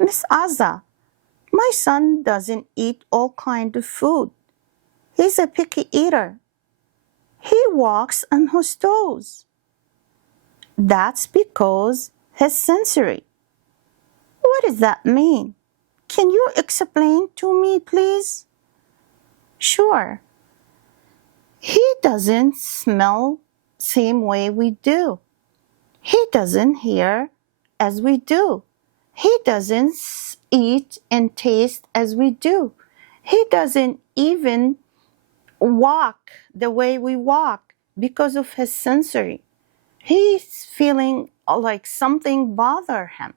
Miss Aza, my son doesn't eat all kinds of food. He's a picky eater. He walks on his toes. That's because his sensory. What does that mean? Can you explain to me, please? Sure. He doesn't smell same way we do. He doesn't hear as we do. He doesn't eat and taste as we do. He doesn't even walk the way we walk because of his sensory. He's feeling like something bother him.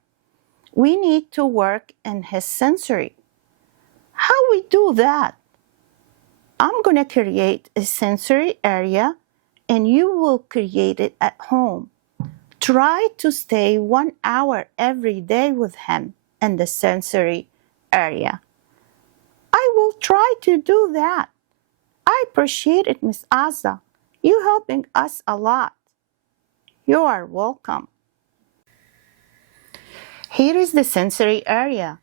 We need to work in his sensory. How we do that? I'm going to create a sensory area and you will create it at home. Try to stay 1 hour every day with him in the sensory area. I will try to do that. I appreciate it, Miss Aza. You helping us a lot. You are welcome. Here is the sensory area.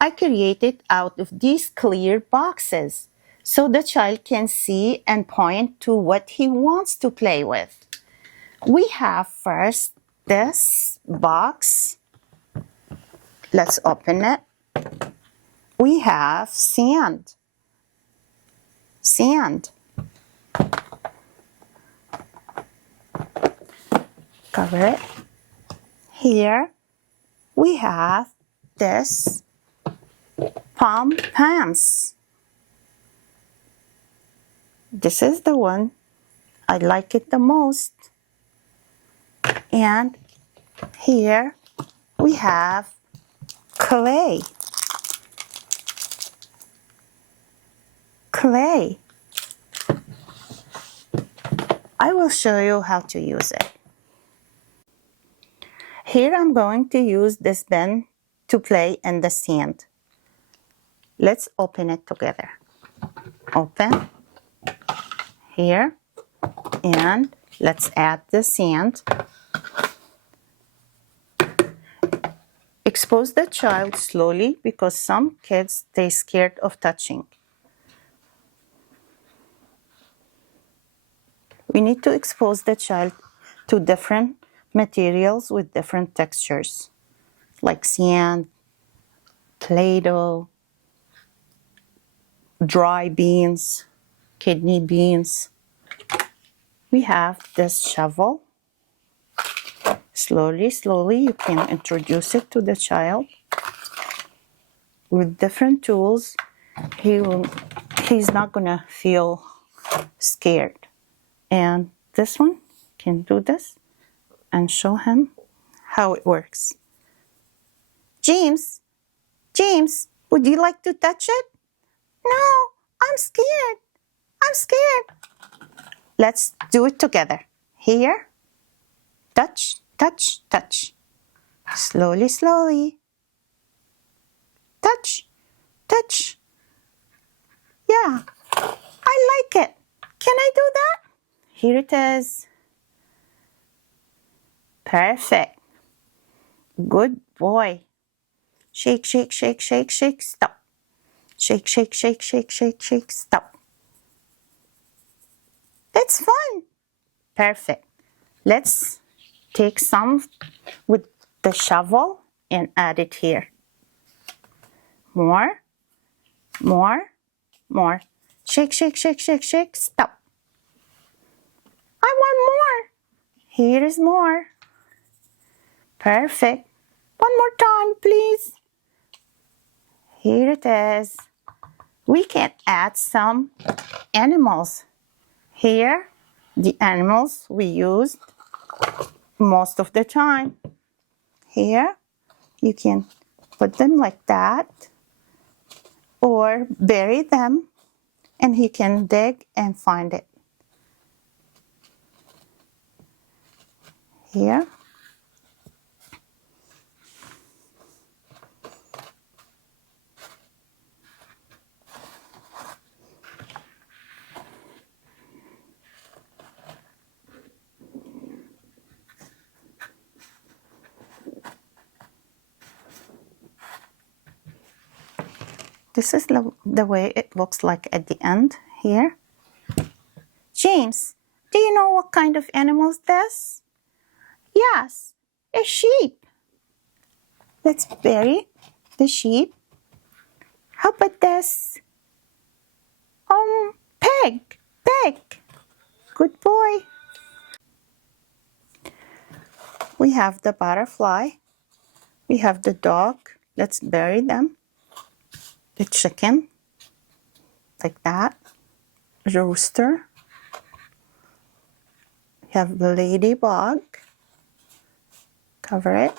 I created out of these clear boxes so the child can see and point to what he wants to play with. We have first this box. Let's open it. We have sand. Sand. Cover it. Here we have this pom-poms. This is the one I like it the most. And here we have clay. Clay. I will show you how to use it. Here I'm going to use this pen to play in the sand. Let's open it together. Open. Here. And let's add the sand. Expose the child slowly because some kids, they're scared of touching. We need to expose the child to different materials with different textures, like sand, Play-Doh, dry beans, kidney beans. We have this shovel. Slowly, slowly, you can introduce it to the child. With different tools, he's not gonna feel scared. And this one can do this and show him how it works. James, would you like to touch it? No, I'm scared. I'm scared. Let's do it together. Here, touch, touch, touch. Slowly, slowly. Touch, touch. Yeah, I like it. Can I do that? Here it is. Perfect. Good boy. Shake, shake, shake, shake, shake, stop. Shake, shake, shake, shake, shake, shake, stop. It's fun. Perfect. Let's take some with the shovel and add it here. More, more, more. Shake, shake, shake, shake, shake, stop. I want more. Here is more. Perfect. One more time, please. Here it is. We can add some animals. Here, the animals we used most of the time. Here, you can put them like that or bury them and he can dig and find it. Here. This is the way it looks like at the end here. James, do you know what kind of animal is this? Yes, a sheep. Let's bury the sheep. How about this? Pig. Pig. Good boy. We have the butterfly. We have the dog. Let's bury them. The chicken. Like that. Rooster. We have the ladybug. Cover it.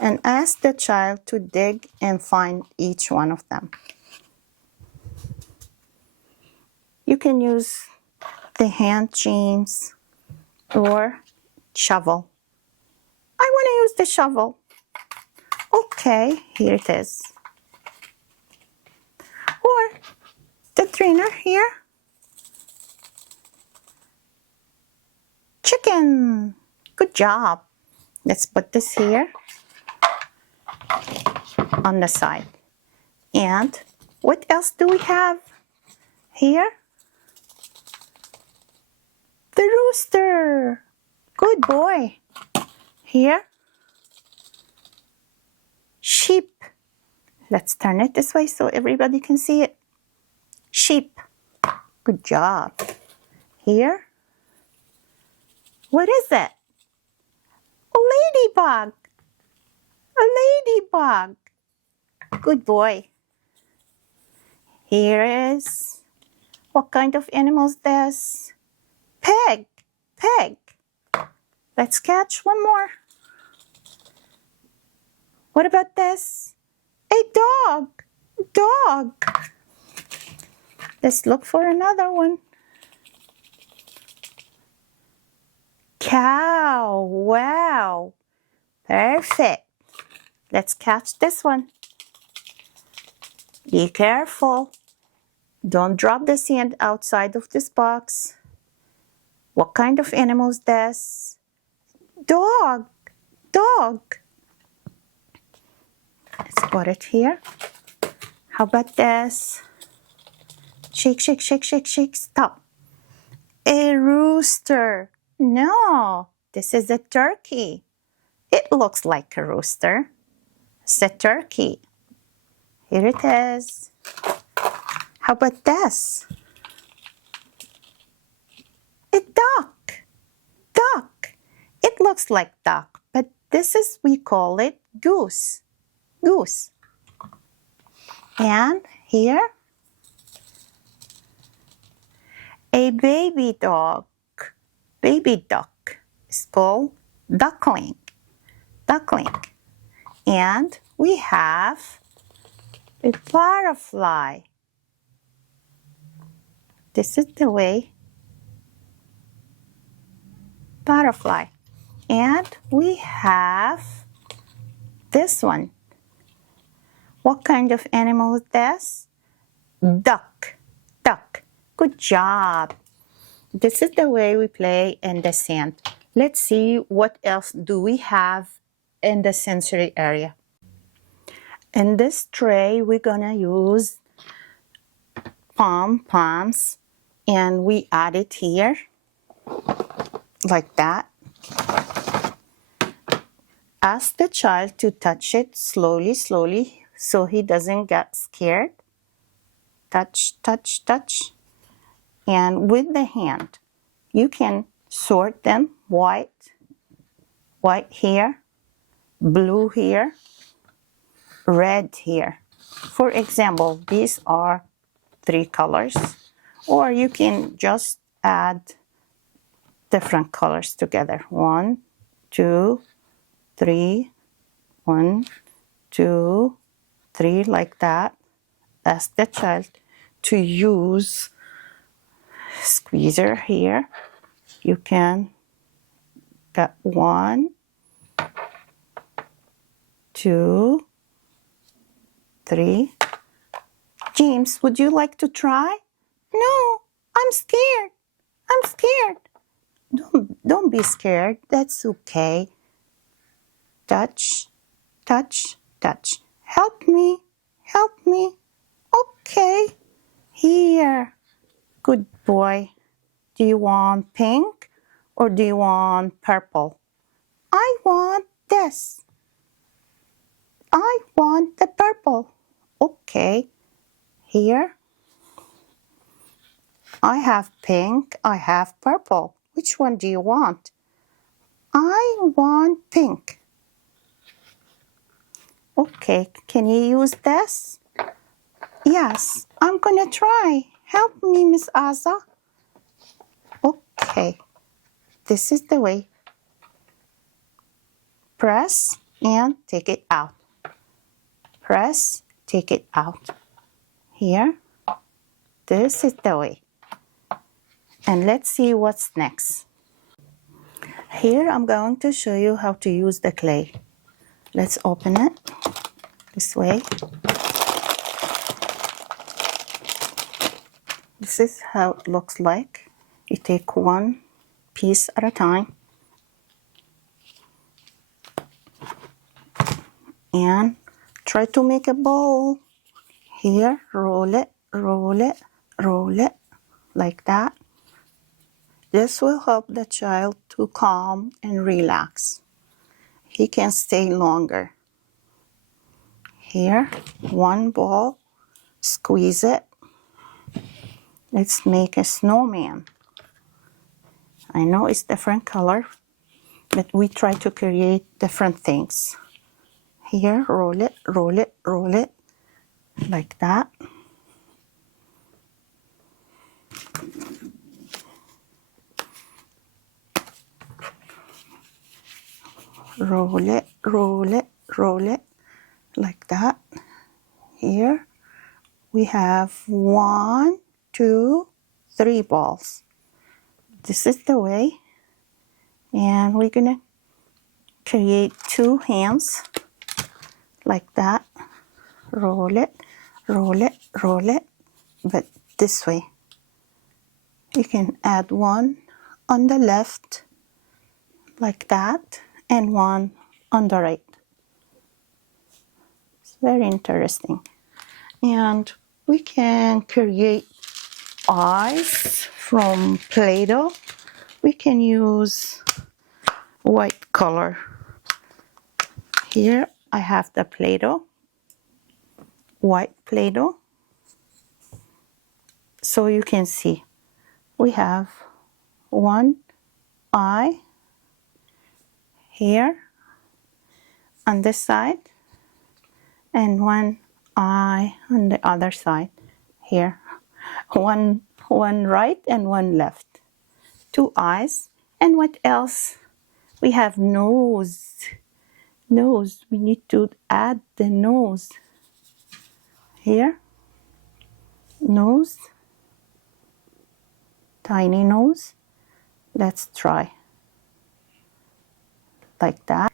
And ask the child to dig and find each one of them. You can use the hand, James, or shovel. I want to use the shovel. Okay, here it is. Or the trainer here. Chicken. Good job. Let's put this here on the side. And what else do we have here? The rooster. Good boy. Here. Sheep. Let's turn it this way so everybody can see it. Sheep. Good job. Here. What is it? A ladybug. A ladybug. Good boy. Here is, what kind of animal is this? Pig. Pig. Let's catch one more. What about this? A dog. Dog. Let's look for another one. Cow. Wow. Perfect. Let's catch this one. Be careful. Don't drop the sand outside of this box. What kind of animal is this? Dog. Dog. Let's put it here. How about this? Shake, shake, shake, shake, shake. Stop. A rooster. No, this is a turkey. It looks like a rooster. It's a turkey. Here it is. How about this? A duck. Duck. It looks like duck, but this is, we call it goose. Goose. And here, a baby dog. Baby duck is called duckling. Duckling. And we have a butterfly. This is the way. Butterfly. And we have this one. What kind of animal is this? Duck. Duck. Good job. This is the way we play in the sand. Let's see what else do we have in the sensory area. In this tray, we're gonna use pom-poms, and we add it here, like that. Ask the child to touch it slowly, slowly, so he doesn't get scared. Touch, touch, touch. And with the hand, you can sort them. White, white here, blue here, red here. For example, these are 3 colors. Or you can just add different colors together. 1, 2, 3, 1, 2, 3, like that. Ask the child to use squeezer here. You can get 1, 2, 3. James, would you like to try? No, I'm scared. I'm scared. Don't be scared. That's okay. Touch, touch, touch. Help me. Help me. Okay. Here. Good boy. Do you want pink or do you want purple? I want this. I want the purple. Okay. Here. I have pink. I have purple. Which one do you want? I want pink. Okay, can you use this? Yes, I'm gonna try. Help me, Miss Aza. Okay, this is the way. Press and take it out. Press, take it out. Here, this is the way. And let's see what's next. Here I'm going to show you how to use the clay. Let's open it this way. This is how it looks like. You take one piece at a time and try to make a ball. Here, roll it, roll it, roll it, like that. This will help the child to calm and relax. He can stay longer. Here, one ball, squeeze it. Let's make a snowman. I know it's different color, but we try to create different things. Here, roll it, roll it, roll it, like that. Roll it, roll it, roll it, like that. Here, we have 1, 2, 3 balls. This is the way. And we're gonna create 2 hands, like that. Roll it, roll it, roll it, but this way. You can add one on the left, like that, and one on the right. It's very interesting. And we can create eyes from Play-Doh. We can use white color. Here I have the Play-Doh, white Play-Doh. So you can see we have one eye here on this side and one eye on the other side here. One right and one left. 2 eyes. And what else? We have nose. Nose. We need to add the nose. Here. Nose. Tiny nose. Let's try. Like that.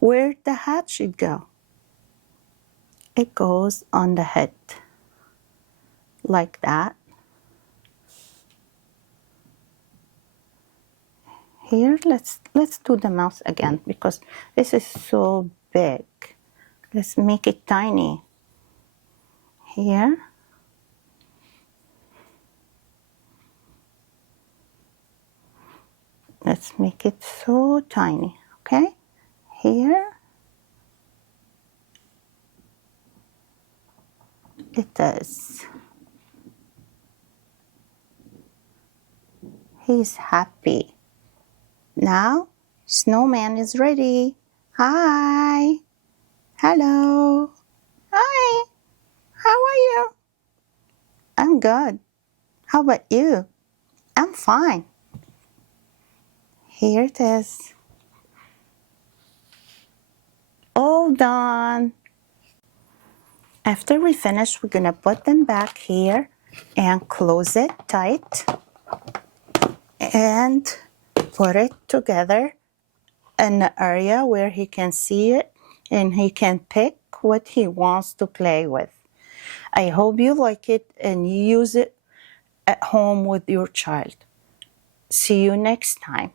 Where'd the hat should go? It goes on the head. Like that. Here, let's do the mouth again because this is so big. Let's make it tiny. Here. Let's make it so tiny, okay? Here. It is. He's happy. Now, snowman is ready. Hi. Hello. Hi. How are you? I'm good. How about you? I'm fine. Here it is. All done. After we finish, we're gonna put them back here and close it tight and put it together in the area where he can see it and he can pick what he wants to play with. I hope you like it and use it at home with your child. See you next time.